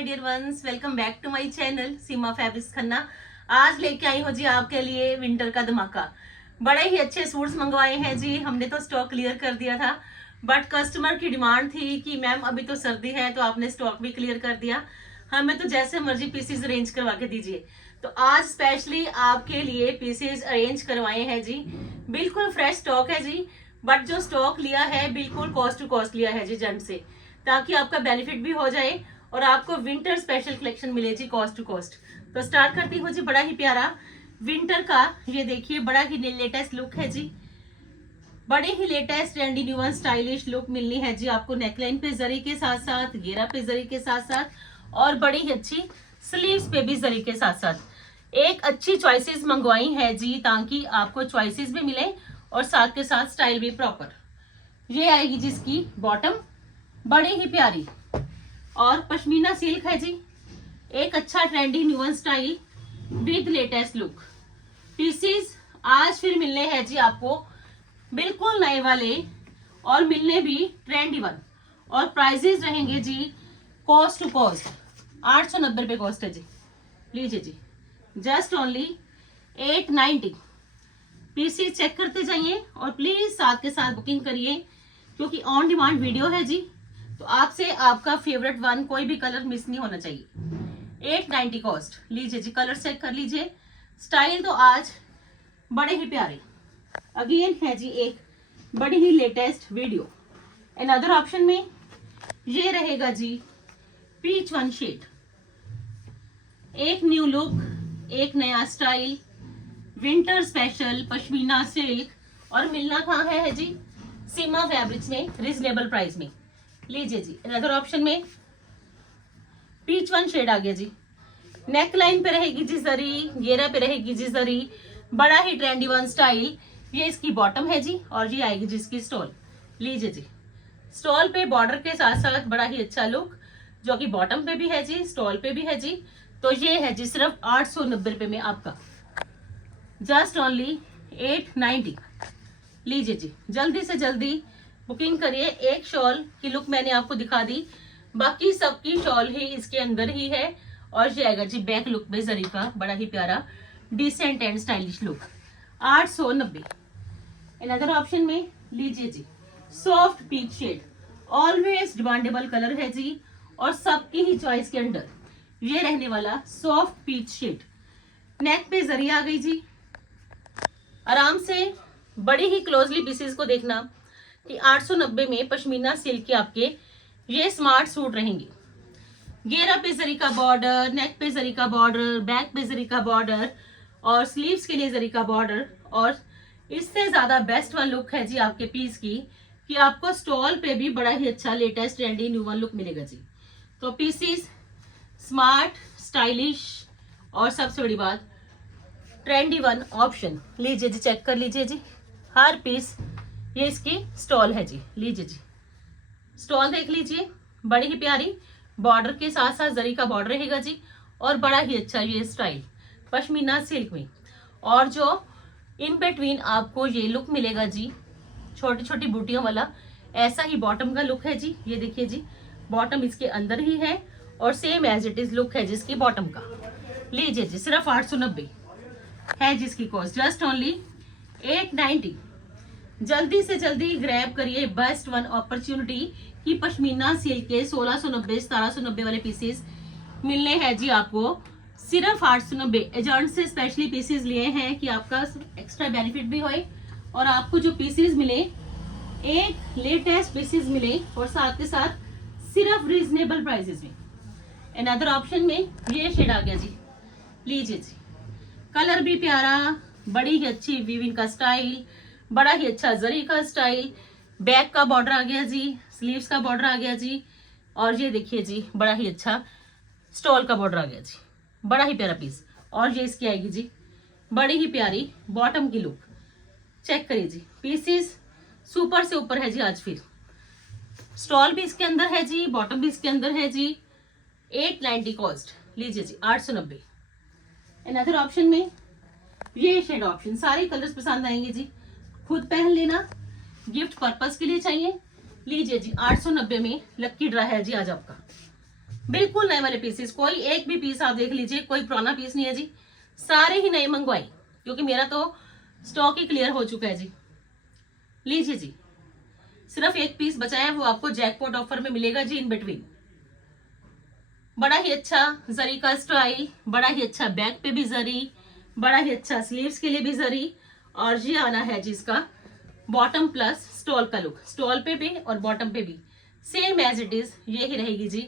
My dear ones, welcome back to my channel Seema fabrics Khanna. आज लेके आई हूँ जी आपके लिए विंटर का धमाका। बड़े ही अच्छे सूट्स मंगवाए हैं जी। हमने तो स्टॉक क्लियर कर दिया था, बट कस्टमर की डिमांड थी कि मैम अभी तो सर्दी है, तो आपने स्टॉक भी क्लियर कर दिया, हमें तो जैसे मर्जी पीसीज अरेंज करवा के दीजिए। तो आज स्पेशली आपके लिए पीसीज अरेंज करवाए हैं जी। बिल्कुल फ्रेश स्टॉक है जी, बट जो स्टॉक लिया है बिल्कुल कॉस्ट टू कॉस्ट लिया है जी जेंट से, ताकि आपका बेनिफिट भी हो जाए और आपको विंटर स्पेशल कलेक्शन मिले जी कॉस्ट टू कॉस्ट। तो स्टार्ट करती हूँ जी। बड़ा ही प्यारा विंटर का ये देखिए, बड़ा ही लेटेस्ट लुक है जी। बड़े ही latest trendy new one stylish look मिलनी है जी आपको। नेकलाइन पे जरी के साथ साथ, घेरा पे जरी के साथ साथ और बड़ी ही अच्छी स्लीव्स पे भी जरी के साथ साथ एक अच्छी चॉइसेस मंगवाई है जी, ताकि आपको चॉइसेस भी मिले और साथ के साथ स्टाइल भी प्रॉपर। ये आएगी जिसकी बॉटम, बड़ी ही प्यारी और पश्मीना सिल्क है जी। एक अच्छा trendy new one style with latest look. Pieces आज फिर मिलने हैं जी आपको बिल्कुल नए वाले और मिलने भी ट्रेंडी वन, और प्राइजेस रहेंगे जी कॉस्ट टू कॉस्ट। 890 रुपए कॉस्ट है जी। लीजिए जी, जस्ट ओनली 890। पीसीज चेक करते जाइए और प्लीज साथ के साथ बुकिंग करिए, क्योंकि ऑन डिमांड वीडियो है जी। तो आपसे आपका फेवरेट वन कोई भी कलर मिस नहीं होना चाहिए। 890 कॉस्ट। लीजिए जी, कलर चेक कर लीजिए। स्टाइल तो आज बड़े ही प्यारे अगेन है जी, एक बड़ी ही लेटेस्ट वीडियो। अनदर ऑप्शन में ये रहेगा जी पीच वन शेड। एक न्यू लुक, एक नया style, winter special pashmina silk, और मिलना कहाँ है जी सीमा फैब्रिक्स में रिजनेबल प्राइस में। लीजिए जी, अनदर ऑप्शन में पीच वन शेड आ गया जी। नेक लाइन पे रहेगी जी जरी, घेरा पे रहेगी जी जरी, बड़ा ही ट्रेंडी वन स्टाइल। ये इसकी बॉटम है जी, और ये आएगी जी इसकी स्टॉल। लीजिए जी, स्टॉल पे बॉर्डर के साथ साथ बड़ा ही अच्छा लुक, जो कि बॉटम पे भी है जी, स्टॉल पे भी है जी। तो ये है जी सिर्फ 890 रुपए में आपका, जस्ट ओनली 890। लीजिए जी, जल्दी से जल्दी बुकिंग करिए। एक शॉल की लुक मैंने आपको दिखा दी, बाकी सबकी शॉल ही इसके अंदर ही है। और ये आएगा जी बैक लुक में जरी का बड़ा ही प्यारा decent and stylish look. 890। Another option में लीजिए जी soft peach shade, always demandable colour है जी, और सबकी ही चॉइस के अंदर ये रहने वाला सॉफ्ट पीच शेड। नेक पे जरी आ गई जी। आराम से बड़ी ही क्लोजली पीसेस को देखना कि 890 में पश्मीना सिल्क के आपके ये स्मार्ट सूट रहेंगे। घेरा पे जरी का बॉर्डर, नेक पे जरी का बॉर्डर, बैक पे जरी का बॉर्डर, और स्लीव्स के लिए जरी का बॉर्डर। और इससे ज्यादा बेस्ट वन लुक है जी आपके पीस की, कि आपको स्टॉल पे भी बड़ा ही अच्छा latest trendy new one look मिलेगा जी। तो पीसीस स्मार्ट, स्टाइलिश, और सबसे बड़ी बात ट्रेंडी वन ऑप्शन। लीजिए जी, चेक कर लीजिए जी, हर पीस ये इसकी स्टॉल है जी। लीजिए जी, स्टॉल देख लीजिए, बड़ी ही प्यारी बॉर्डर के साथ साथ जरी का बॉर्डर रहेगा जी, और बड़ा ही अच्छा ये स्टाइल पश्मीना सिल्क में। और जो इन बिटवीन आपको ये लुक मिलेगा जी छोटी छोटी बूटियों वाला, ऐसा ही बॉटम का लुक है जी। ये देखिए जी, बॉटम इसके अंदर ही है और same as it is look है जिसकी बॉटम का। लीजिए जी, सिर्फ 890 है जिसकी कॉस्ट, जस्ट ओनली 890। जल्दी से जल्दी ग्रैब करिए बेस्ट वन अपॉर्चुनिटी कि पश्मीना सिल्क के 1690 1790 वाले पीसेस मिलने हैं जी आपको सिर्फ 890। एजेंट से स्पेशली पीसेस लिए हैं कि आपका एक्स्ट्रा बेनिफिट भी होए, और आपको जो पीसेस मिले एक लेटेस्ट पीसेस मिले, और साथ के साथ सिर्फ रीजनेबल प्राइसेस में। अनदर ऑप्शन में ये शेड आ गया जी। लीजिए जी, कलर भी प्यारा, बड़ी ही अच्छी वीविंग का स्टाइल, बड़ा ही अच्छा जरी का स्टाइल, बैक का बॉर्डर आ गया जी, स्लीव्स का बॉर्डर आ गया जी, और ये देखिए जी बड़ा ही अच्छा स्टॉल का बॉर्डर आ गया जी, बड़ा ही प्यारा पीस। और ये इसकी आएगी जी बड़ी ही प्यारी बॉटम की लुक। चेक करिए जी, पीसेस सुपर से ऊपर है जी। आज फिर स्टॉल भी इसके अंदर है जी, बॉटम भी इसके अंदर है जी। 890 कॉस्ट। लीजिए जी, 890। अनदर ऑप्शन में ये शेड ऑप्शन, सारे कलर्स पसंद आएंगे जी, खुद पहन लेना, गिफ्ट पर्पस के लिए चाहिए। लीजिए जी, 890 में लक्की ड्रा है जी आज आपका। बिल्कुल नए वाले पीसेस, कोई एक भी पीस आप देख लीजिए, कोई पुराना पीस नहीं है जी, सारे ही नए मंगवाए क्योंकि मेरा तो स्टॉक ही क्लियर हो चुका है जी। लीजिए जी, सिर्फ एक पीस बचा है, वो आपको जैकपॉट ऑफर में मिलेगा जी इन बिटवीन। बड़ा ही अच्छा जरी का स्टाइल, बड़ा ही अच्छा बैक पे भी जरी, बड़ा ही अच्छा स्लीव्स के लिए भी जरी, और ये आना है जी इसका बॉटम प्लस स्टॉल का लुक, स्टॉल पे भी और बॉटम पे भी सेम एज इट इज, ये ही रहेगी जी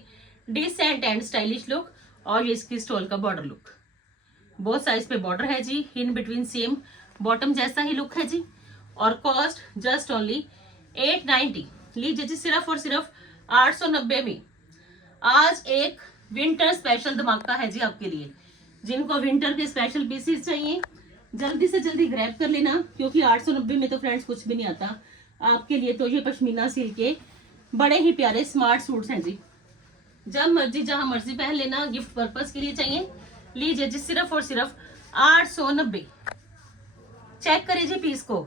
डिसेंट एंड स्टाइलिश लुक। और ये इसकी स्टॉल का बॉर्डर लुक, बहुत साइज पे बॉर्डर है जी, इन बिटवीन सेम बॉटम जैसा ही लुक है जी। और कॉस्ट जस्ट ओनली 890। लीजिए जी, सिर्फ और सिर्फ 890 में आज एक विंटर स्पेशल धमाका है जी आपके लिए। जिनको विंटर के स्पेशल पीसेस चाहिए जल्दी से जल्दी ग्रैब कर लेना, क्योंकि 890 में तो फ्रेंड्स कुछ भी नहीं आता आपके लिए। तो ये पश्मीना सिल्क के बड़े ही प्यारे स्मार्ट सूट्स हैं जी, जब मर्जी जहां मर्जी पहन लेना, गिफ्ट पर्पस के लिए चाहिए। लीजिए जी, सिर्फ और सिर्फ 890। चेक करिए जी पीस को,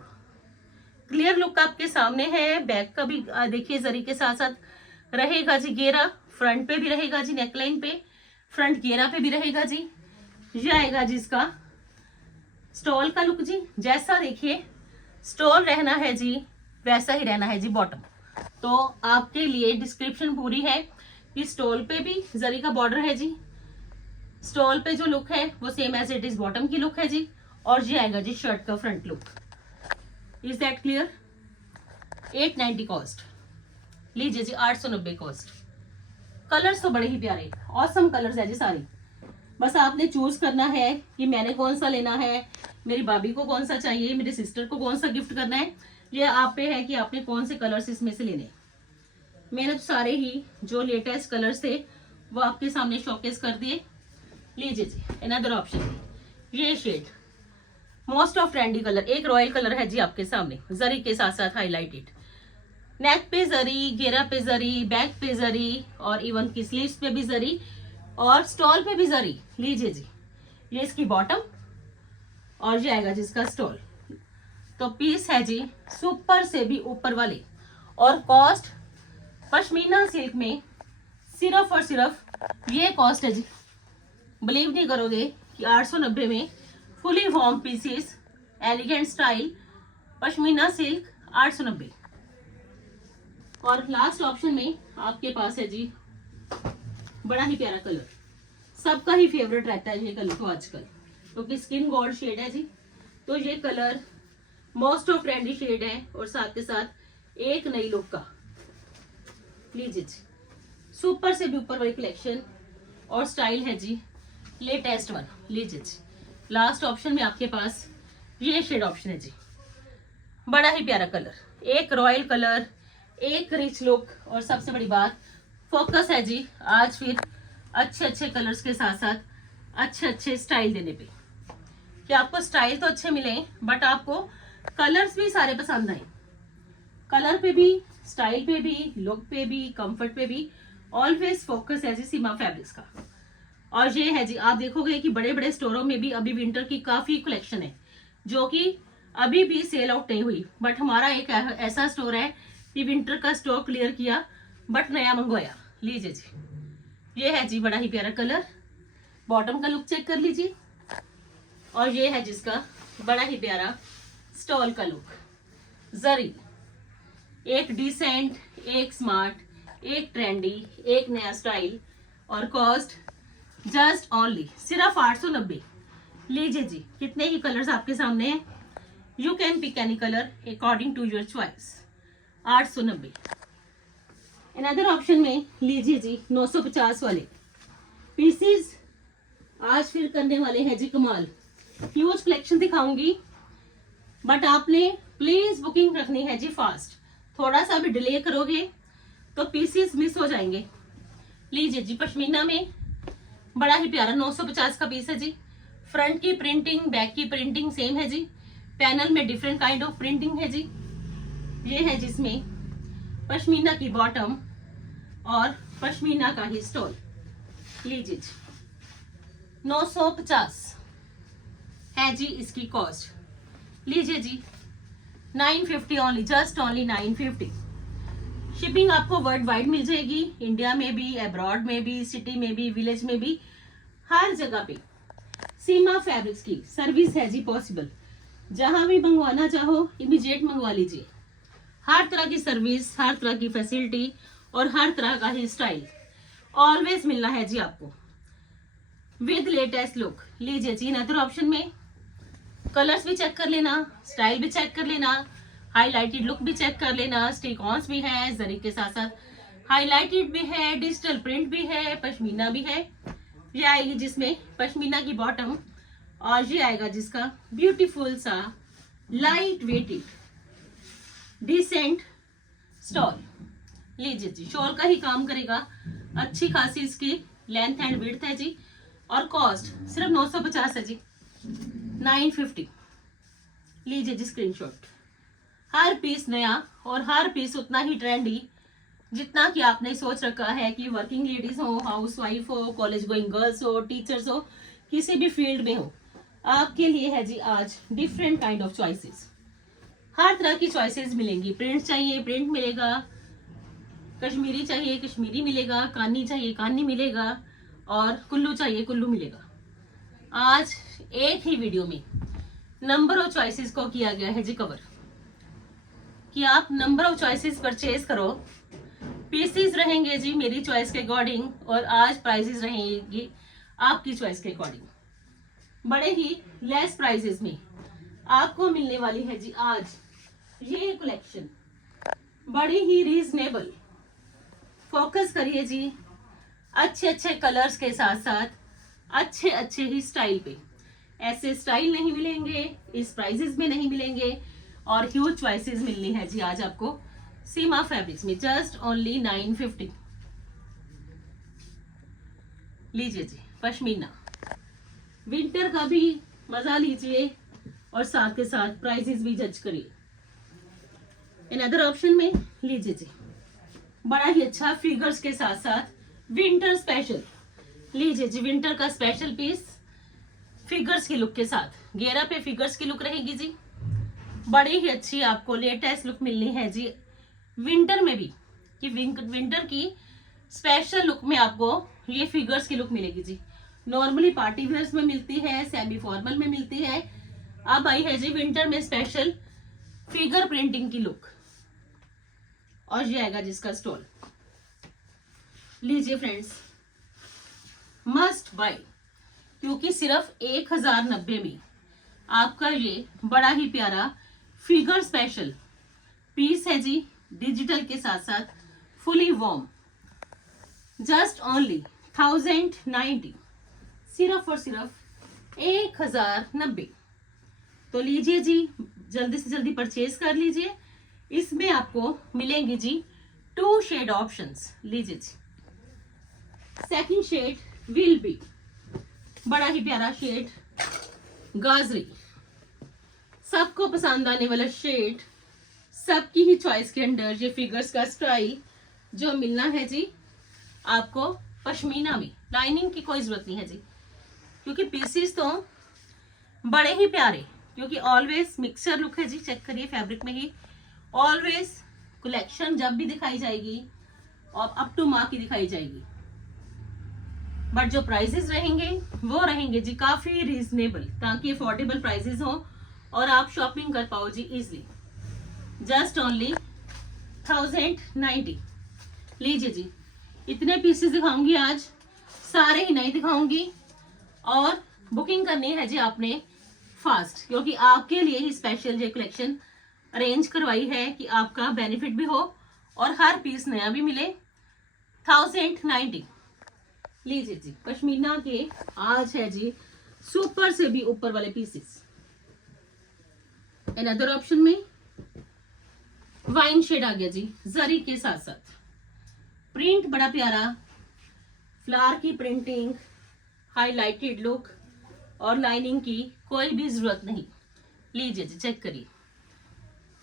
क्लियर लुक आपके सामने है। बैक का भी देखिए जरी के साथ साथ रहेगा जी घेरा, फ्रंट पे भी रहेगा जी, नेकलाइन पे फ्रंट घेरा पे भी रहेगा जी। ये आएगा जी इसका स्टॉल का लुक जी, जैसा देखिए स्टॉल रहना है जी वैसा ही रहना है जी बॉटम। तो आपके लिए डिस्क्रिप्शन पूरी है कि स्टॉल पे भी जरी का बॉर्डर है जी, स्टॉल पे जो लुक है वो same as it is bottom की लुक है जी। और ये आएगा जी शर्ट का front look. Is that clear? 890 cost. लीजिए जी 890 कॉस्ट। कलर्स तो बड़े ही प्यारे, ऑसम कलर्स है जी सारे। बस आपने चूज करना है कि मैंने कौन सा लेना है, मेरी भाभी को कौन सा चाहिए, मेरी सिस्टर को कौन सा गिफ्ट करना है, ये आप पे है कि आपने कौन से कलर्स इसमें से लेने। मैंने तो सारे ही जो लेटेस्ट कलर्स थे वो आपके सामने शोकेस कर दिए। लीजिए जी अनदर ऑप्शन, ये shade most of trendy colour, एक रॉयल कलर है जी आपके सामने, जरी के साथ साथ हाईलाइटेड, नेक पे जरी, घेरा पे जरी, बैक पे जरी, और इवन की स्लीव्स पे भी जरी, और स्टॉल पे भी जरी। लीजिए जी, ये इसकी बॉटम और ये आएगा जिसका स्टॉल। तो पीस है जी सुपर से भी ऊपर वाले, और कॉस्ट पश्मीना सिल्क में सिर्फ और सिर्फ ये कॉस्ट है जी। बिलीव नहीं करोगे कि 890 में fully warm pieces, elegant style, pashmina silk 890। और लास्ट ऑप्शन में आपके पास है जी बड़ा ही प्यारा कलर, सबका ही फेवरेट रहता है ये कलर तो आजकल, क्योंकि स्किन गोल्ड शेड है जी। तो ये colour most of trendy shade है, और साथ के साथ एक नई लुक का। लीजिए जी, सुपर से भी ऊपर वाली कलेक्शन और स्टाइल है जी लेटेस्ट वन। लीजिए जी, लास्ट ऑप्शन में आपके पास ये शेड ऑप्शन है जी, बड़ा ही प्यारा कलर, एक रॉयल कलर, एक रिच लुक, और सबसे बड़ी बात फोकस है जी आज फिर अच्छे अच्छे कलर्स के साथ साथ अच्छे अच्छे स्टाइल देने पे, कि आपको स्टाइल तो अच्छे मिले बट आपको कलर्स भी सारे पसंद आए। कलर पे भी, स्टाइल पे भी, लुक पे भी, कंफर्ट पे भी, ऑलवेज फोकस है जी सीमा फैब्रिक्स का। और ये है जी, आप देखोगे कि बड़े बड़े स्टोरों में भी अभी विंटर की काफी कलेक्शन है जो कि अभी भी सेल आउट नहीं हुई, बट हमारा एक ऐसा स्टोर है कि विंटर का स्टॉक क्लियर किया बट नया मंगवाया। लीजिए जी, ये है जी बड़ा ही प्यारा कलर, बॉटम का लुक चेक कर लीजिए, और ये है जिसका बड़ा ही प्यारा स्टॉल का लुक। जरी एक डिसेंट, एक स्मार्ट, एक ट्रेंडी, एक नया स्टाइल, और कॉस्ट जस्ट ओनली सिर्फ 890। लीजिए जी, कितने ही कलर्स आपके सामने हैं, you can pick any colour according to your choice. 890। Another option में लीजिए जी 950 वाले पीसीज आज फिर करने वाले हैं जी कमाल। ह्यूज कलेक्शन दिखाऊंगी, बट आपने प्लीज बुकिंग रखनी है जी फास्ट, थोड़ा सा भी डिले करोगे तो पीसीज मिस हो जाएंगे। लीजिए जी, पश्मीना में बड़ा ही प्यारा 950 का पीस है जी, फ्रंट की प्रिंटिंग, बैक की प्रिंटिंग सेम है जी, पैनल में डिफरेंट काइंड ऑफ प्रिंटिंग है जी। ये है जिसमें पश्मीना की बॉटम और पश्मीना का ही स्टॉल। लीजिए जी, 950 है जी इसकी कॉस्ट। लीजिए जी 950 ओनली, जस्ट ओनली 950। शिपिंग आपको वर्ल्ड वाइड मिल जाएगी, इंडिया में भी, अब्रॉड में भी, सिटी में भी, विलेज में भी, हर जगह पे सीमा फैब्रिक्स की सर्विस है जी पॉसिबल। जहां भी मंगवाना चाहो इमीडिएट मंगवा लीजिए। हर तरह की सर्विस, हर तरह की फैसिलिटी और हर तरह का ही स्टाइल ऑलवेज मिलना है जी आपको विद लेटेस्ट लुक। लीजिए जी अनदर ऑप्शन में कलर्स भी चेक कर लेना, स्टाइल भी चेक कर लेना, हाईलाइटेड लुक भी चेक कर लेना। स्टिक ऑन्स भी है, जरी के साथ साथ हाईलाइटेड भी है, डिजिटल प्रिंट भी है, पश्मीना भी है। ये आएगी जिसमें पश्मीना की बॉटम और ये आएगा जिसका ब्यूटीफुल सा लाइट वेटेड डिसेंट स्टॉल। लीजिए जी शॉल का ही काम करेगा, अच्छी खासी इसकी लेंथ एंड विड्थ है जी और कॉस्ट सिर्फ 950 है जी, 950। लीजिए जी स्क्रीनशॉट। हर पीस नया और हर पीस उतना ही ट्रेंडी जितना कि आपने सोच रखा है कि वर्किंग लेडीज हो, हाउस वाइफ हो, कॉलेज गोइंग गर्ल्स हो, टीचर्स हो, किसी भी फील्ड में हो, आपके लिए है जी आज डिफरेंट काइंड ऑफ चॉइसेस। हर तरह की चॉइसेस मिलेंगी। प्रिंट चाहिए प्रिंट मिलेगा, कश्मीरी चाहिए कश्मीरी मिलेगा, कानी चाहिए कानी मिलेगा और कुल्लू चाहिए कुल्लू मिलेगा। आज एक ही वीडियो में नंबर ऑफ चॉइसेस को किया गया है जी कवर कि आप नंबर ऑफ चॉइसेस परचेज करो। पीसेस रहेंगे जी मेरी चॉइस के अकॉर्डिंग और आज प्राइसेस रहेंगी आपकी चॉइस के अकॉर्डिंग। बड़े ही लेस प्राइसेस में आपको मिलने वाली है जी आज ये कलेक्शन, बड़ी ही रीजनेबल। फोकस करिए जी अच्छे अच्छे कलर्स के साथ साथ अच्छे अच्छे ही स्टाइल पे। ऐसे स्टाइल नहीं मिलेंगे, इस प्राइसेस में नहीं मिलेंगे और ह्यूज चॉइसेस मिलनी है जी आज आपको सीमा फैब्रिक्स में जस्ट ओनली 950। लीजिए जी पश्मीना, विंटर का भी मजा लीजिए और साथ के साथ प्राइसेस भी जज करिए। इन अदर ऑप्शन में लीजिए जी बड़ा ही अच्छा फिगर्स के साथ साथ विंटर स्पेशल। लीजिए जी विंटर का स्पेशल पीस फिगर्स की लुक के साथ, घेरा पे फिगर्स की लुक रहेगी जी। बड़ी ही अच्छी आपको लेटेस्ट लुक मिलनी है जी विंटर में भी, कि विंटर की स्पेशल लुक में आपको ये फिगर्स की लुक मिलेगी जी। नॉर्मली पार्टी वेयर्स में मिलती है, सेमी फॉर्मल में मिलती है, अब आई है जी विंटर में स्पेशल फिगर प्रिंटिंग की लुक और ये आएगा जिसका स्टॉल। लीजिए फ्रेंड्स मस्ट बाय, क्योंकि सिर्फ 1090 में आपका ये बड़ा ही प्यारा फिगर स्पेशल पीस है जी, डिजिटल के साथ साथ फुली वॉर्म, जस्ट ओनली 1090, सिर्फ और सिर्फ 1090। तो लीजिए जी जल्दी से जल्दी परचेज कर लीजिए। इसमें आपको मिलेंगी जी 2 शेड ऑप्शंस। लीजिए जी सेकंड शेड विल बी बड़ा ही प्यारा शेड गाजरी, सबको पसंद आने वाला शेड, सबकी ही चॉइस के अंडर ये फिगर्स का स्टाइल जो मिलना है जी आपको पश्मीना में। लाइनिंग की कोई जरूरत नहीं है जी, क्योंकि पीसीस तो बड़े ही प्यारे, क्योंकि ऑलवेज मिक्सर लुक है जी। चेक करिए फैब्रिक में ही ऑलवेज कलेक्शन जब भी दिखाई जाएगी और अप टू मार्क की दिखाई जाएगी, बट जो प्राइसेस रहेंगे वो रहेंगे जी काफी रीजनेबल, ताकि अफोर्डेबल प्राइसेस हो और आप शॉपिंग कर पाओ जी इजिली। Just only 1090। लीजिए जी इतने पीसेस दिखाऊंगी आज, सारे ही नहीं दिखाऊंगी और बुकिंग करनी है जी आपने फास्ट, क्योंकि आपके लिए ही स्पेशल ये कलेक्शन अरेंज करवाई है कि आपका बेनिफिट भी हो और हर पीस नया भी मिले। 1090। लीजिए जी पश्मीना के आज है जी सुपर से भी ऊपर वाले पीसेस। अनदर ऑप्शन में वाइन शेड आ गया जी, जरी के साथ साथ प्रिंट बड़ा प्यारा, फ्लावर की प्रिंटिंग, हाईलाइटेड लुक और लाइनिंग की कोई भी जरूरत नहीं। लीजिए जी चेक करिए,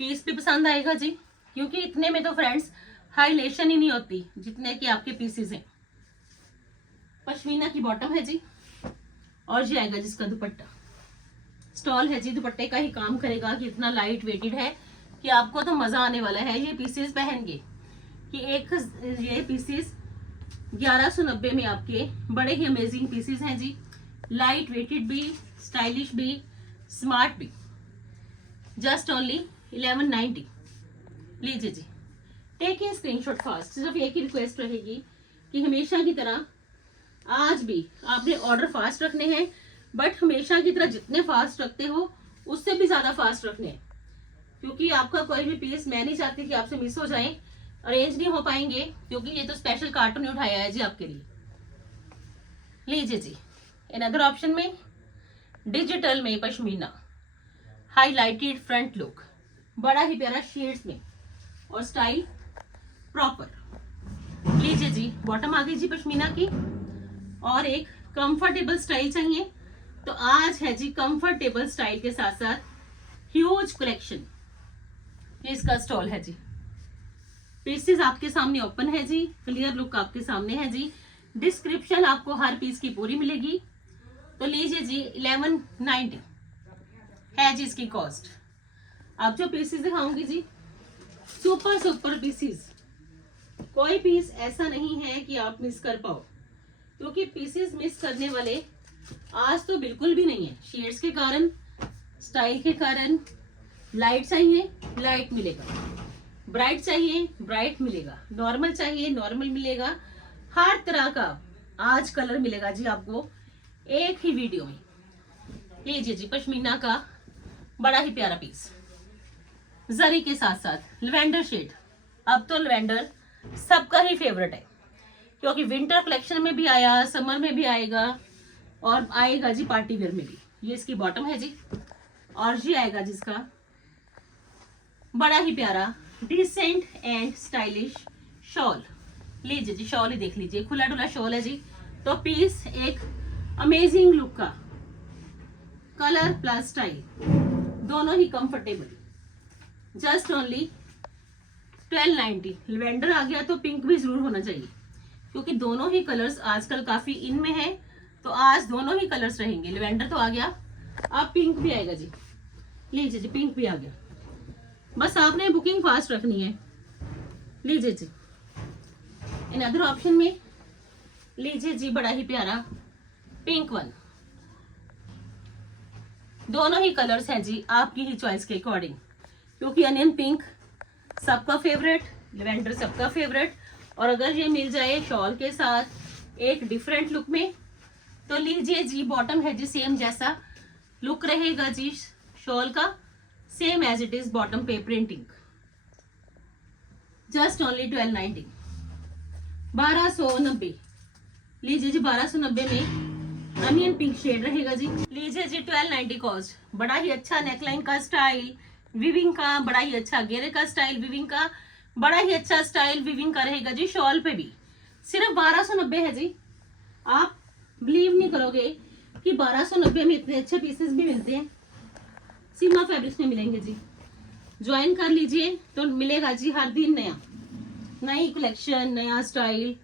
पीस भी पसंद आएगा जी, क्योंकि इतने में तो फ्रेंड्स हाईलाइशन ही नहीं होती जितने कि आपके पीसेस हैं। पश्मीना की बॉटम है जी और ये आएगा जिसका दुपट्टा। स्टॉल है जी, दुपट्टे का ही काम करेगा कि इतना लाइट वेटेड है कि आपको तो मजा आने वाला है ये पीसेस पहन के, कि एक ये पीसेस 1190 में आपके बड़े ही अमेजिंग पीसेस हैं जी, लाइट वेटेड भी, स्टाइलिश भी, स्मार्ट भी, जस्ट ओनली 1190। लीजिए जी, टेक ए स्क्रीनशॉट फास्ट। सिर्फ एक ही रिक्वेस्ट रहेगी कि हमेशा की तरह आज भी आपने ऑर्डर फास्ट रखने हैं, बट हमेशा की तरह जितने फास्ट रखते हो उससे भी ज्यादा फास्ट रखने हैं, क्योंकि आपका कोई भी पीस मैं नहीं चाहती कि आपसे मिस हो जाए, अरेंज नहीं हो पाएंगे, क्योंकि ये तो स्पेशल कार्टून उठाया है जी आपके लिए। लीजिए जी, अनदर ऑप्शन में डिजिटल में पश्मीना, हाईलाइटेड फ्रंट लुक, बड़ा ही प्यारा शेड्स में और स्टाइल प्रॉपर। लीजिए जी, बॉटम आ गई जी पश्मीना की, और एक कंफर्टेबल स्टाइल चाहिए तो आज है जी कंफर्टेबल स्टाइल के साथ साथ ह्यूज कलेक्शन। ये इसका स्टॉल है जी, पीसेस आपके सामने ओपन है जी, क्लियर लुक आपके सामने है जी, डिस्क्रिप्शन आपको हर पीस की पूरी मिलेगी। तो लीजिए जी, 1190 है जी इसकी कॉस्ट। अब जो पीसेस दिखाऊंगी जी, सुपर सुपर पीसेस, कोई पीस ऐसा नहीं है कि आप मिस कर पाओ, क्योंकि पीसेस मिस करने वाले आज तो बिल्कुल भी नहीं है। शेड्स के कारण, स्टाइल के कारण, लाइट चाहिए लाइट मिलेगा, ब्राइट चाहिए ब्राइट मिलेगा, नॉर्मल चाहिए नॉर्मल मिलेगा, हर तरह का आज कलर मिलेगा जी आपको एक ही वीडियो में। लीजिए जी, पश्मीना का बड़ा ही प्यारा पीस, जरी के साथ साथ लेवेंडर शेड। अब तो लेवेंडर सबका ही फेवरेट है, क्योंकि विंटर कलेक्शन में भी आया, समर में भी आएगा और आएगा जी पार्टी वेयर में भी। ये इसकी बॉटम है जी, और ये आएगा जिसका बड़ा ही प्यारा डिसेंट एंड स्टाइलिश शॉल। लीजिए जी, शॉल ही देख लीजिए, खुला डुला शॉल है जी। तो पीस एक अमेजिंग लुक का, कलर प्लस स्टाइल दोनों ही कंफर्टेबल, जस्ट ओनली 1290। लेवेंडर आ गया तो पिंक भी जरूर होना चाहिए, क्योंकि दोनों ही कलर्स आजकल काफी इन में है, तो आज दोनों ही कलर्स रहेंगे। लेवेंडर तो आ गया, अब पिंक भी आएगा जी। लीजिए जी, पिंक भी आ गया, बस आपने बुकिंग फास्ट रखनी है। लीजिए जी, अनदर ऑप्शन में लीजिए जी, बड़ा ही प्यारा पिंक वन। दोनों ही कलर्स हैं जी आपकी ही चॉइस के अकॉर्डिंग, क्योंकि अनियन पिंक सबका फेवरेट, लेवेंडर सबका फेवरेट, और अगर ये मिल जाए शॉल के साथ एक डिफरेंट लुक में तो लीजिए जी, बॉटम है जी सेम जैसा लुक रहेगा जी शॉल का, same as it is bottom पे प्रिंटिंग, जस्ट ओनली 1290, 1290। लीजिए जी, 1290 में अनियन पिंक शेड रहेगा जी। लीजिए जी, 1290 कॉस्ट। बड़ा ही अच्छा नेकलाइन का स्टाइल विविंग का, बड़ा ही अच्छा घेरे का स्टाइल विविंग का, बड़ा ही अच्छा स्टाइल विविंग का रहेगा जी शॉल पे भी। सिर्फ 1290 है जी। आप बिलीव नहीं करोगे कि 1290 में इतने अच्छे पीसेस भी मिलते हैं। सीमा फैब्रिक्स में मिलेंगे जी, ज्वाइन कर लीजिए तो मिलेगा जी हर दिन नया, नई कलेक्शन, नया स्टाइल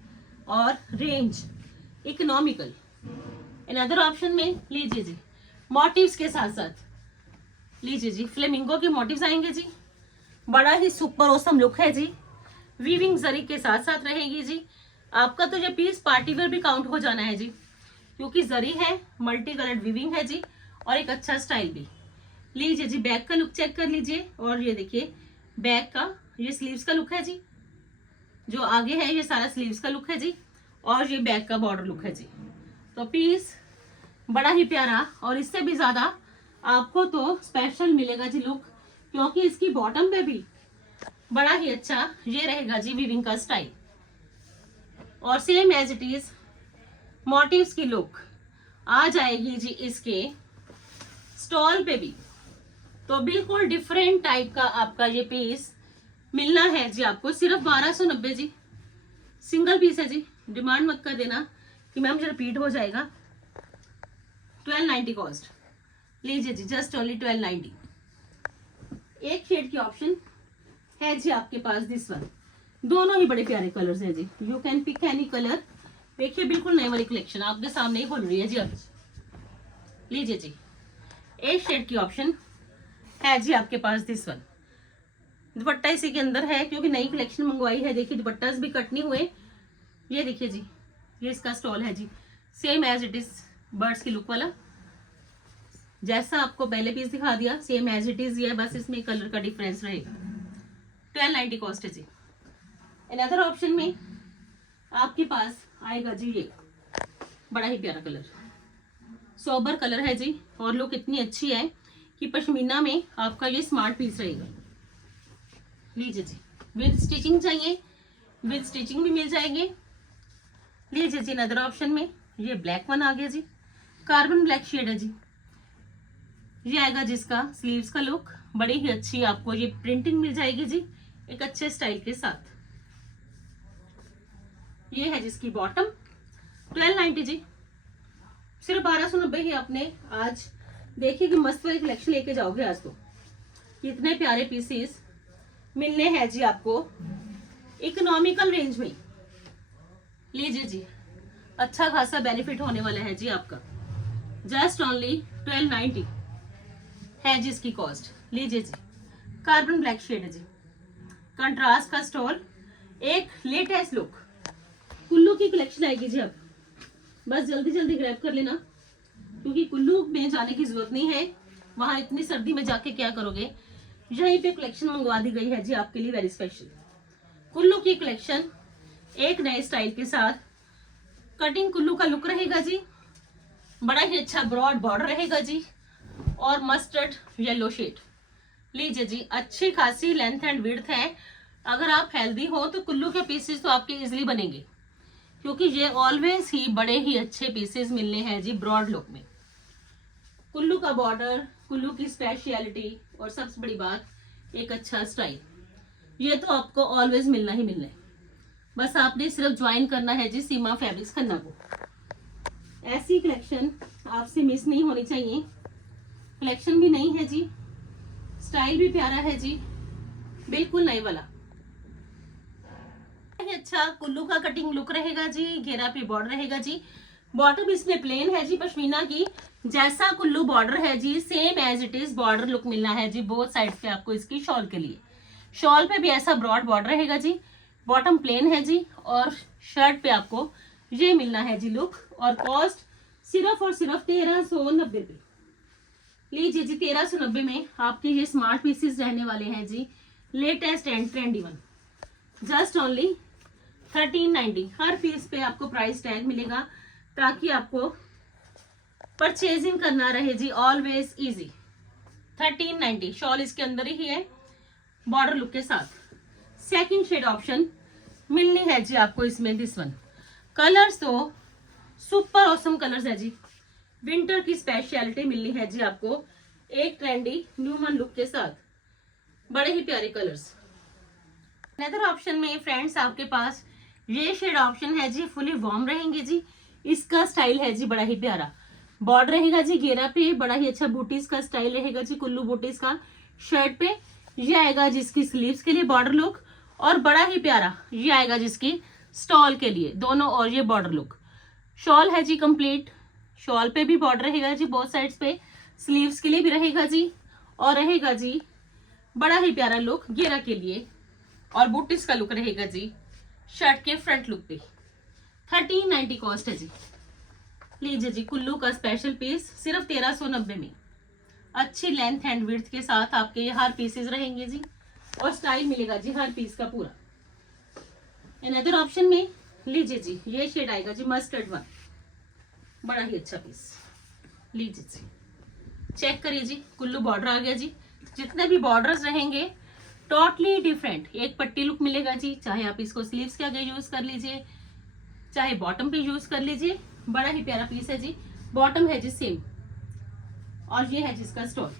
और रेंज इकोनॉमिकल। अनदर ऑप्शन में लीजिए जी, मोटिव्स के साथ साथ लीजिए जी, फ्लेमिंगो के मोटिव्स आएंगे जी, बड़ा ही सुपर ऑसम लुक है जी, वीविंग जरी के साथ साथ रहेगी जी। आपका तो ये पीस पार्टी वेयर भी काउंट हो जाना है जी, क्योंकि जरी है, मल्टी कलर्ड वीविंग है जी, और एक अच्छा स्टाइल भी। लीजिए जी, बैक का लुक चेक कर लीजिए, और ये देखिए बैक का, ये स्लीव्स का लुक है जी, जो आगे है ये सारा स्लीव्स का लुक है जी, और ये बैक का बॉर्डर लुक है जी। तो पीस बड़ा ही प्यारा, और इससे भी ज्यादा आपको तो स्पेशल मिलेगा जी लुक, क्योंकि इसकी बॉटम पे भी बड़ा ही अच्छा ये रहेगा जी वीविंग का स्टाइल, और same as it is motifs की लुक आ जाएगी जी इसके स्टॉल पे भी। तो बिल्कुल डिफरेंट टाइप का आपका ये पीस मिलना है जी आपको, सिर्फ 1290 जी। सिंगल पीस है जी, डिमांड मत कर देना कि मैम ये रिपीट हो जाएगा। 1290 कॉस्ट। लीजिए जी, जस्ट ओनली 1290। एक शेड की ऑप्शन है जी आपके पास, दिस वन। दोनों ही बड़े प्यारे कलर्स हैं जी, you can pick any colour. देखिए बिल्कुल नई वाली कलेक्शन आपके सामने ही खोल रही है जी अब। लीजिए जी, एक शेड की ऑप्शन है जी आपके पास, दिस वन। दुपट्टा इसी के अंदर है क्योंकि नई कलेक्शन मंगवाई है। देखिए दुपट्टा भी कट नहीं हुए। ये देखिए जी, ये इसका स्टॉल है जी, same as it is birds की लुक वाला, जैसा आपको पहले पीस दिखा दिया सेम एज इट इज, ये बस इसमें कलर का डिफरेंस रहेगा। 1290 कॉस्ट है जी। अनदर ऑप्शन में आपके पास आएगा जी ये बड़ा ही प्यारा कलर, सोबर कलर है जी, और लुक इतनी अच्छी है कि पश्मीना में आपका ये स्मार्ट पीस रहेगा। लीजिए जी, विद स्टिचिंग चाहिए विद स्टिचिंग भी मिल जाएंगे। लीजिए जी, अनदर ऑप्शन में ये ब्लैक वन आ गया जी, कार्बन ब्लैक शेड है जी। ये आएगा जिसका स्लीव्स का लुक, बड़ी ही अच्छी आपको ये प्रिंटिंग मिल जाएगी जी, एक अच्छे स्टाइल के साथ। ये है जिसकी बॉटम, 1290 जी, सिर्फ 1290 ही। आपने आज देखिए कि मस्त वाली कलेक्शन लेके जाओगे आज तो। इतने प्यारे पीसेस मिलने हैं जी आपको इकोनॉमिकल रेंज में। लीजिए जी, अच्छा खासा बेनिफिट होने वाला है जी आपका। जस्ट ओनली 1290 है जी इसकी कॉस्ट। लीजिए जी, कार्बन ब्लैक शेड है जी, कंट्रास्ट का स्टॉल, एक लेटेस्ट लुक। कुल्लू की कलेक्शन आएगी जी अब, बस जल्दी जल्दी ग्रैब कर लेना क्योंकि कुल्लू में जाने की जरूरत नहीं है, वहां इतनी सर्दी में जाके क्या करोगे, यहीं पे कलेक्शन मंगवा दी गई है जी आपके लिए वेरी स्पेशल। कुल्लू की कलेक्शन एक नए स्टाइल के साथ, कटिंग कुल्लू का लुक रहेगा जी, बड़ा ही अच्छा ब्रॉड बॉर्डर रहेगा जी, और मस्टर्ड येलो शेड। लीजिए जी, अच्छी खासी लेंथ एंड विड्थ है। अगर आप हेल्दी हो तो कुल्लू के पीसेस तो आपके इजीली बनेंगे क्योंकि ये ऑलवेज ही बड़े ही अच्छे पीसेस मिलने हैं जी ब्रॉड लुक में। कुल्लू का बॉर्डर, कुल्लू की स्पेशलिटी, और सबसे बड़ी बात एक अच्छा स्टाइल, ये तो आपको ऑलवेज मिलना ही मिलना है। बस आपने सिर्फ ज्वाइन करना है जी सीमा फैब्रिक्स खन्ना को। ऐसी कलेक्शन आपसे मिस नहीं होनी चाहिए। कलेक्शन भी नई है जी, स्टाइल भी प्यारा है जी, बिल्कुल नए वाला। अच्छा कुल्लू का कटिंग लुक रहेगा जी, घेरा पे बॉर्डर रहेगा जी, बॉटम इसमें प्लेन है जी पश्मीना की, जैसा कुल्लू बॉर्डर है जी same as it is border look मिलना है जी बोथ साइड पे आपको इसकी शॉल के लिए। शॉल पे भी ऐसा ब्रॉड बॉर्डर रहेगा जी, बॉटम प्लेन है जी, और शर्ट पे आपको ये मिलना है जी लुक। और कॉस्ट सिर्फ और सिर्फ 1390 रुपये। लीजिए जी, 1390 में आपके ये स्मार्ट पीसेस रहने वाले हैं जी, latest and trendy one. Just only 1390। हर पीस पे आपको प्राइस टैग मिलेगा ताकि आपको परचेजिंग करना रहे जी ऑलवेज इजी। 1390 शॉल इसके अंदर ही है बॉर्डर लुक के साथ। सेकंड शेड ऑप्शन मिलनी है जी आपको इसमें, दिस वन। कलर्स तो सुपर ऑसम कलर्स है जी, विंटर की स्पेशलिटी मिलनी है जी आपको एक ट्रेंडी न्यूमन लुक के साथ, बड़े ही प्यारे कलर्स। अनदर ऑप्शन में फ्रेंड्स आपके पास ये शेड ऑप्शन है जी, फुली वार्म रहेंगे जी। इसका स्टाइल है जी बड़ा ही प्यारा, बॉर्डर रहेगा जी घेरा पे, बड़ा ही अच्छा बूटीज का स्टाइल रहेगा जी, कुल्लू बूटीज का। शर्ट पे ये आएगा जिसकी स्लीव्स के लिए बॉर्डर लुक, और बड़ा ही प्यारा ये आएगा जिसकी स्टॉल के लिए दोनों, और ये बॉर्डर लुक। शॉल है जी कंप्लीट, शॉल पे भी बॉर्डर रहेगा जी बोथ साइड्स पे, स्लीव्स के लिए भी रहेगा जी, और रहेगा जी बड़ा ही प्यारा लुक घेरा के लिए, और बूटीज का लुक रहेगा जी शर्ट के फ्रंट लुक पे। 1390 कॉस्ट है जी। लीजिए जी, कुल्लू का स्पेशल पीस सिर्फ 1390 में, अच्छी लेंथ एंड विड्थ के साथ आपके ये हर पीसेस रहेंगे जी, और स्टाइल मिलेगा जी हर पीस का पूरा। अनदर ऑप्शन में लीजिए जी, ये शेड आएगा जी मस्टर्ड वन, बड़ा ही अच्छा पीस। लीजिए जी, चेक करिए जी, कुल्लू बॉर्डर आ गया जी, जितने भी बॉर्डर्स रहेंगे टोटली डिफरेंट, एक पट्टी लुक मिलेगा जी। चाहे आप इसको स्लीव्स के आगे यूज कर लीजिए, चाहे बॉटम पे यूज कर लीजिए, बड़ा ही प्यारा पीस है जी। बॉटम है जी सेम, और ये है जिसका स्टॉल।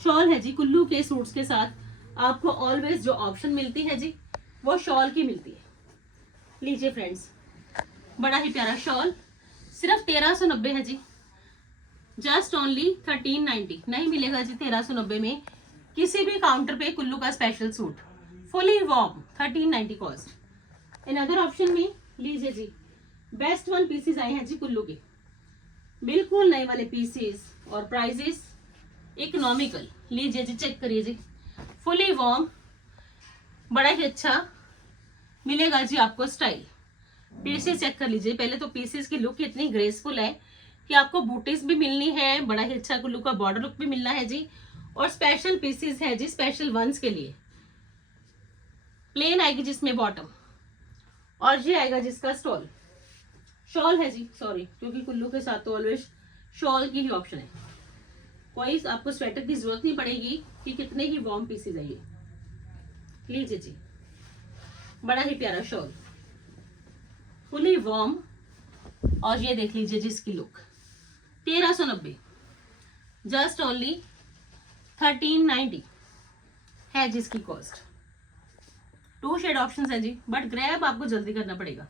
शॉल है जी कुल्लू के सूट्स के साथ आपको ऑलवेज जो ऑप्शन मिलती है जी वो शॉल की मिलती है। लीजिए फ्रेंड्स, बड़ा ही प्यारा शॉल सिर्फ 1390 है जी, जस्ट ओनली 1390। नहीं मिलेगा जी 1390 में किसी भी काउंटर पे कुल्लू का special suit fully warm, 1390 cost. Another option में लीजिए जी, बेस्ट वन पीसेस आए हैं जी कुल्लू के, बिल्कुल नए वाले पीसेस और प्राइजेस इकोनॉमिकल। लीजिए जी, चेक करिए जी, फुली वार्म बड़ा ही अच्छा मिलेगा जी आपको स्टाइल। पीसेस चेक कर लीजिए पहले तो, पीसेस की लुक इतनी ग्रेसफुल है कि आपको बूटीज भी मिलनी है, बड़ा ही अच्छा कुल्लू का बॉर्डर लुक भी मिलना है जी, और स्पेशल पीसेस है जी स्पेशल वंस के लिए। प्लेन आएगी जिसमें बॉटम, और ये आएगा जिसका स्टॉल शॉल है जी, सॉरी, क्योंकि कुल्लू के साथ तो ऑलवेज शॉल की ही ऑप्शन है। कोई आपको स्वेटर की जरूरत नहीं पड़ेगी कि कितने ही वार्म पीसेज है ये। लीजिए जी, बड़ा ही प्यारा शॉल, फुली वार्म, और ये देख लीजिए जिसकी लुक 1390, जस्ट ओनली 1390 है जिसकी कॉस्ट। 2 शेड ऑप्शन है जी, बट ग्रैब आपको जल्दी करना पड़ेगा,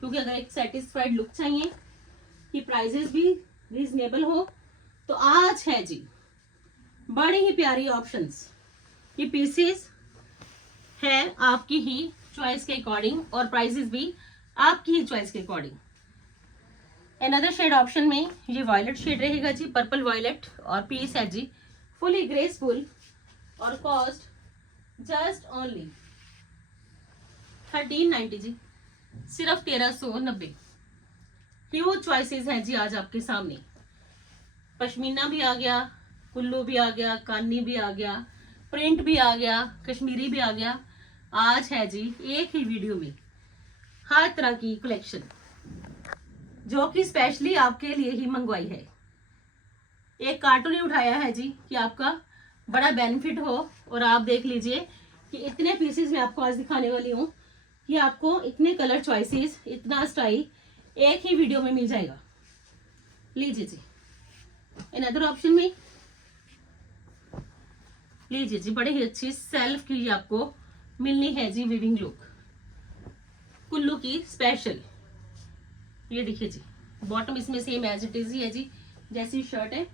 क्योंकि अगर एक सेटिस्फाइड लुक चाहिए कि प्राइजेस भी रीजनेबल हो, तो आज है जी बड़ी ही प्यारी ऑप्शंस। ये पीसेस है आपकी ही चॉइस के अकॉर्डिंग, और प्राइजेस भी आपकी ही चॉइस के अकॉर्डिंग। अनदर शेड ऑप्शन में ये वायलेट शेड रहेगा जी, पर्पल वायलेट, और पीस है जी फुली ग्रेसफुल, और कॉस्ट जस्ट ओनली 1390 जी, सिर्फ 1390। ह्यूज चॉइसेस हैं जी आज आपके सामने। पश्मीना भी आ गया, कुल्लू भी आ गया, कानी भी आ गया, प्रिंट भी आ गया, कश्मीरी भी आ गया। आज है जी एक ही वीडियो में हर तरह की कलेक्शन, जो कि स्पेशली आपके लिए ही मंगवाई है। एक कार्टून ही उठाया है जी कि आपका बड़ा बेनिफिट हो, और आप देख लीजिए कि इतने पीसेस मैं आपको आज दिखाने वाली हूँ कि आपको इतने कलर चॉइसेस, इतना स्टाइल एक ही वीडियो में मिल जाएगा। लीजिए जी, अनदर ऑप्शन में लीजिए जी, बड़े ही अच्छी सेल्फ की आपको मिलनी है जी विविंग लुक, कुल्लू की स्पेशल। ये देखिए जी, बॉटम इसमें सेम एज इट इज ही है जी, जैसी शर्ट है।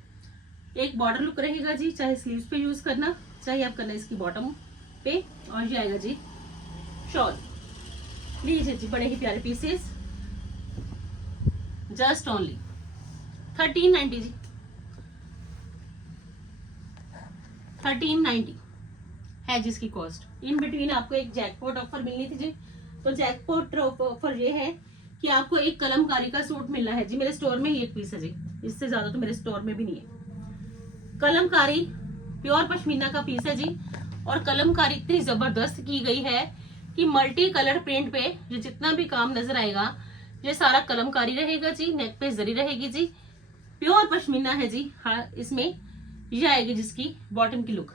एक बॉर्डर लुक रहेगा जी, चाहे स्लीव्स पे यूज करना, चाहे आप करना इसकी बॉटम पे, और ये आएगा जी शॉल। लीजिए जी, बड़े ही प्यारे पीसेस, जस्ट ओनली 1390 जी, 1390 है जिसकी कॉस्ट। इन बिटवीन आपको एक जैकपॉट ऑफर मिलनी थी जी, तो जैकपॉट ऑफर ये है कि आपको एक कलमकारी का सूट मिलना है जी। मेरे स्टोर में ही एक पीस है जी, इससे ज्यादा तो मेरे स्टोर में भी नहीं है। कलमकारी प्योर पश्मीना का पीस है जी, और कलमकारी इतनी जबरदस्त की गई है कि मल्टी कलर प्रिंट पे जो जितना भी काम नजर आएगा ये सारा कलमकारी रहेगा जी। नेक पे जरी रहेगी जी, प्योर पश्मीना है जी। हाँ, इसमें ये आएगी जिसकी बॉटम की लुक।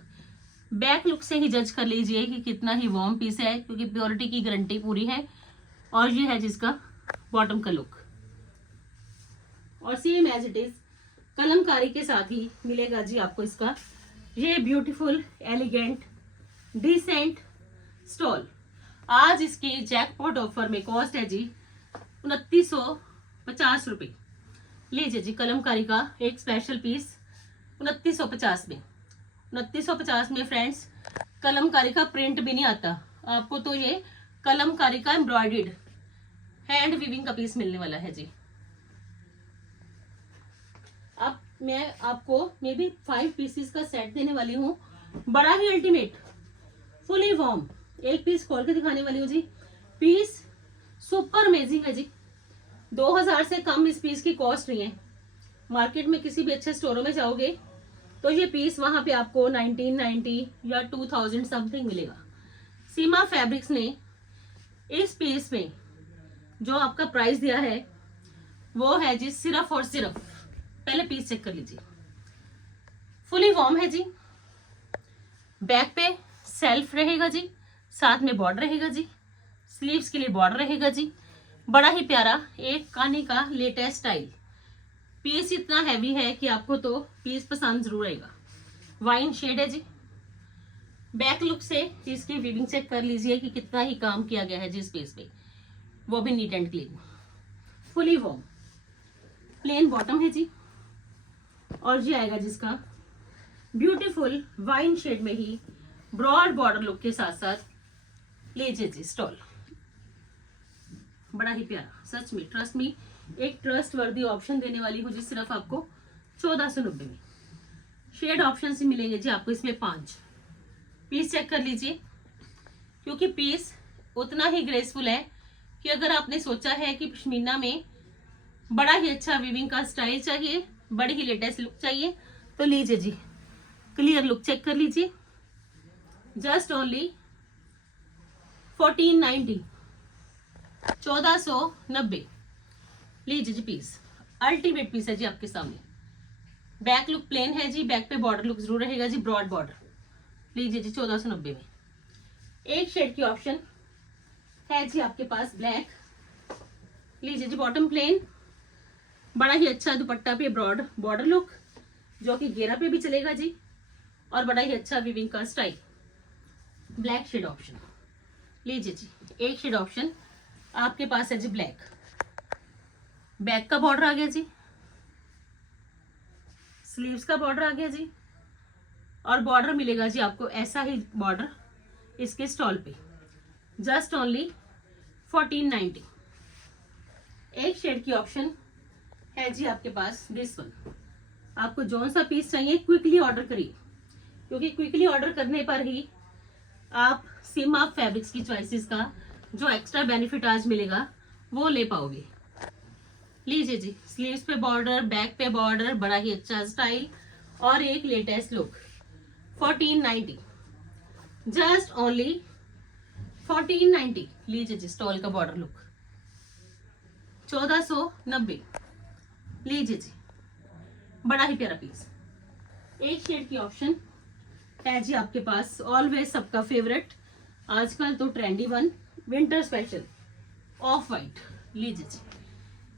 बैक लुक से ही जज कर लीजिए कि कितना ही वार्म पीस है, क्योंकि प्योरिटी की गारंटी पूरी है। और ये है जिसका बॉटम का लुक, और same as it is kalamkari के साथ ही मिलेगा जी आपको इसका ये ब्यूटीफुल एलिगेंट डिसेंट स्टॉल। आज इसकी जैकपॉट ऑफर में कॉस्ट है जी 2950 रुपये। लीजिए जी, कलमकारी का एक स्पेशल पीस 2950 में। 2950 में फ्रेंड्स कलमकारी का प्रिंट भी नहीं आता आपको, तो ये कलमकारी का एम्ब्रॉयडर्ड हैंड वीविंग का पीस मिलने वाला है जी। अब मैं आपको मे बी 5 पीसेस का सेट देने वाली हूँ, बड़ा ही अल्टीमेट फुली वार्म। एक पीस खोल के दिखाने वाली हूँ जी, पीस सुपर अमेजिंग है जी। 2000 से कम इस पीस की कॉस्ट नहीं है। मार्केट में किसी भी अच्छे स्टोरों में जाओगे तो ये पीस वहां पे आपको 1990 या 2000 समथिंग मिलेगा। सीमा फैब्रिक्स ने इस पीस में जो आपका प्राइस दिया है वो है जी सिर्फ और सिर्फ, पहले पीस चेक कर लीजिए, फुली वार्म है जी। बैक पे सेल्फ रहेगा जी, साथ में बॉर्डर रहेगा जी, स्लीव्स के लिए बॉर्डर रहेगा जी। बड़ा ही प्यारा एक कानी का लेटेस्ट स्टाइल। पीस इतना हैवी है कि आपको तो पीस पसंद जरूर आएगा। वाइन शेड है जी। बैक लुक से इसकी वीविंग चेक कर लीजिए कि कितना ही काम किया गया है जिस पीस पे, वो भी neat and clean, fully warm. Plain bottom है जी, और ये आएगा जिसका ब्यूटीफुल वाइन शेड में ही ब्रॉड बॉर्डर लुक के साथ साथ। लीजिए जी स्टॉल, बड़ा ही प्यारा, सच में ट्रस्ट मी, एक ट्रस्ट वर्दी ऑप्शन देने वाली हूँ जी सिर्फ आपको 1490 में। शेड ऑप्शन से मिलेंगे जी आपको इसमें 5 पीस। चेक कर लीजिए, क्योंकि पीस उतना ही ग्रेसफुल है कि अगर आपने सोचा है कि पश्मीना में बड़ा ही अच्छा वीविंग का स्टाइल चाहिए, बड़ी ही लेटेस्ट लुक चाहिए, तो लीजिए जी, क्लियर लुक चेक कर लीजिए। Just only 1490, 1490। लीजिए जी पीस, अल्टीमेट पीस है जी आपके सामने। बैक लुक प्लेन है जी, बैक पे बॉर्डर लुक जरूर रहेगा जी, ब्रॉड बॉर्डर। लीजिए जी 1490 में। एक शेड की ऑप्शन है जी आपके पास ब्लैक। लीजिए जी बॉटम प्लेन, बड़ा ही अच्छा दुपट्टा पे ब्रॉड बॉर्डर लुक जो कि घेरा पे भी चलेगा जी, और बड़ा ही अच्छा वीविंग का स्टाइल। Black shade option. लीजिए जी एक शेड ऑप्शन आपके पास है जी ब्लैक। बैक का बॉर्डर आ गया जी, स्लीव्स का बॉर्डर आ गया जी, और बॉर्डर मिलेगा जी आपको ऐसा ही बॉर्डर इसके स्टॉल पे। Just only 1490। एक शेड की ऑप्शन है जी आपके पास दिस वन। आपको जौन सा पीस चाहिए क्विकली ऑर्डर करिए, क्योंकि क्विकली ऑर्डर करने पर ही आप सीमा फैब्रिक्स की चॉइसेस का जो एक्स्ट्रा बेनिफिट आज मिलेगा वो ले पाओगे। लीजिए जी स्लीव्स पे बॉर्डर, बैक पे बॉर्डर, बड़ा ही अच्छा स्टाइल और एक लेटेस्ट लुक। 1490, just only 1490। लीजिए जी स्टॉल का बॉर्डर लुक। 1490। लीजिए जी बड़ा ही प्यारा पीस। एक शेड की ऑप्शन है जी आपके पास, ऑलवेज सबका फेवरेट, आजकल तो trendy one, winter special off white. लीजिए जी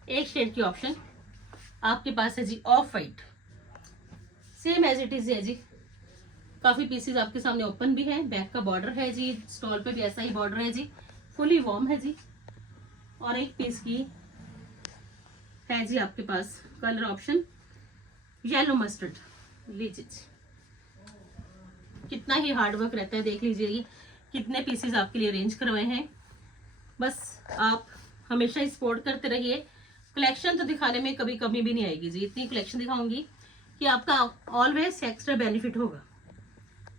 एक शेड की ऑप्शन आपके पास है जी off white. Same as it is है जी, काफी पीसेस आपके सामने ओपन भी है। बैक का बॉर्डर है जी, स्टॉल पे भी ऐसा ही बॉर्डर है जी, फुली वॉर्म है जी। और एक पीस की है जी आपके पास कलर ऑप्शन येलो मस्टर्ड। लीजिए कितना ही हार्ड वर्क रहता है, देख लीजिए ये कितने पीसेस आपके लिए अरेंज करवाए हैं। बस आप हमेशा ही सपोर्ट करते रहिए। कलेक्शन तो दिखाने में कभी कमी भी नहीं आएगी जी, इतनी कलेक्शन दिखाऊंगी कि आपका ऑलवेज एक्स्ट्रा बेनिफिट होगा।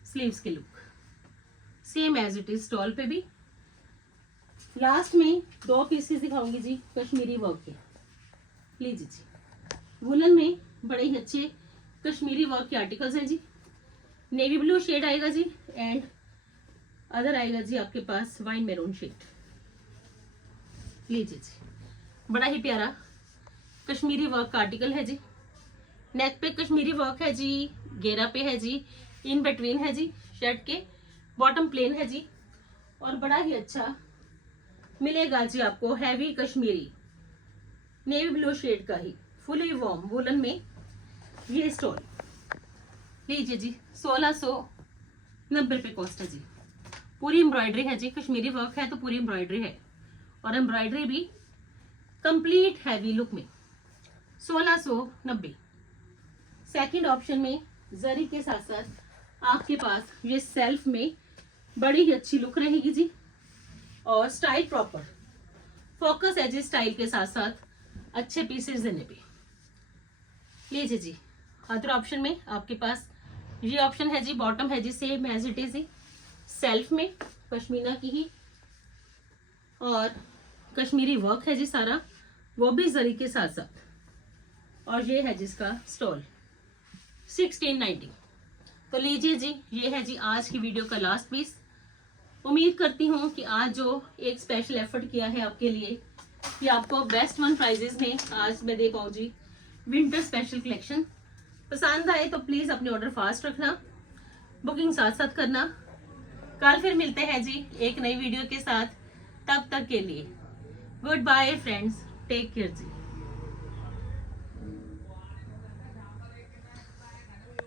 स्लीव्स के look same as it is, stole पे भी। लास्ट में 2 पीसेस दिखाऊंगी जी कश्मीरी वर्क के। लीजिए जी वुलन में बड़े ही अच्छे कश्मीरी वर्क के आर्टिकल्स हैं जी। नेवी ब्लू शेड आएगा जी, एंड अदर आएगा जी आपके पास वाइन मैरून शेड। लीजिए जी बड़ा ही प्यारा कश्मीरी वर्क का आर्टिकल है जी। नेक पे कश्मीरी वर्क है जी, घेरा पे है जी, इन बिटवीन है जी शर्ट के, बॉटम प्लेन है जी, और बड़ा ही अच्छा मिलेगा जी आपको heavy Kashmiri navy blue shade का ही फुली वॉर्म वुलन में ये स्टोल। लीजिए जी 1690 रुपये कॉस्ट है जी। पूरी एम्ब्रॉयडरी है जी, कश्मीरी वर्क है तो पूरी एम्ब्रॉयडरी है, और एम्ब्रॉयडरी भी कंप्लीट हैवी लुक में। 1690। सेकंड ऑप्शन में जरी के साथ साथ आपके पास ये सेल्फ में बड़ी ही अच्छी लुक रहेगी जी, और स्टाइल प्रॉपर फोकस है जी, स्टाइल के साथ साथ अच्छे पीसेस देने पे। लीजिए जी अदर ऑप्शन में आपके पास ये ऑप्शन है जी, बॉटम है जी सेम एज इट इज ही, सेल्फ में पश्मीना की ही, और कश्मीरी वर्क है जी सारा, वो भी जरी के साथ साथ, और ये है जिसका स्टॉल 1690। तो लीजिए जी ये है जी आज की वीडियो का लास्ट पीस। उम्मीद करती हूँ कि आज जो एक स्पेशल एफर्ट किया है आपके लिए कि आपको बेस्ट वन प्राइजेस में आज मैं दे पाऊँ जी विंटर स्पेशल कलेक्शन। पसंद आए तो प्लीज अपने ऑर्डर फास्ट रखना, बुकिंग साथ साथ करना। कल फिर मिलते हैं जी एक नई वीडियो के साथ, तब तक के लिए good bye friends, take care जी।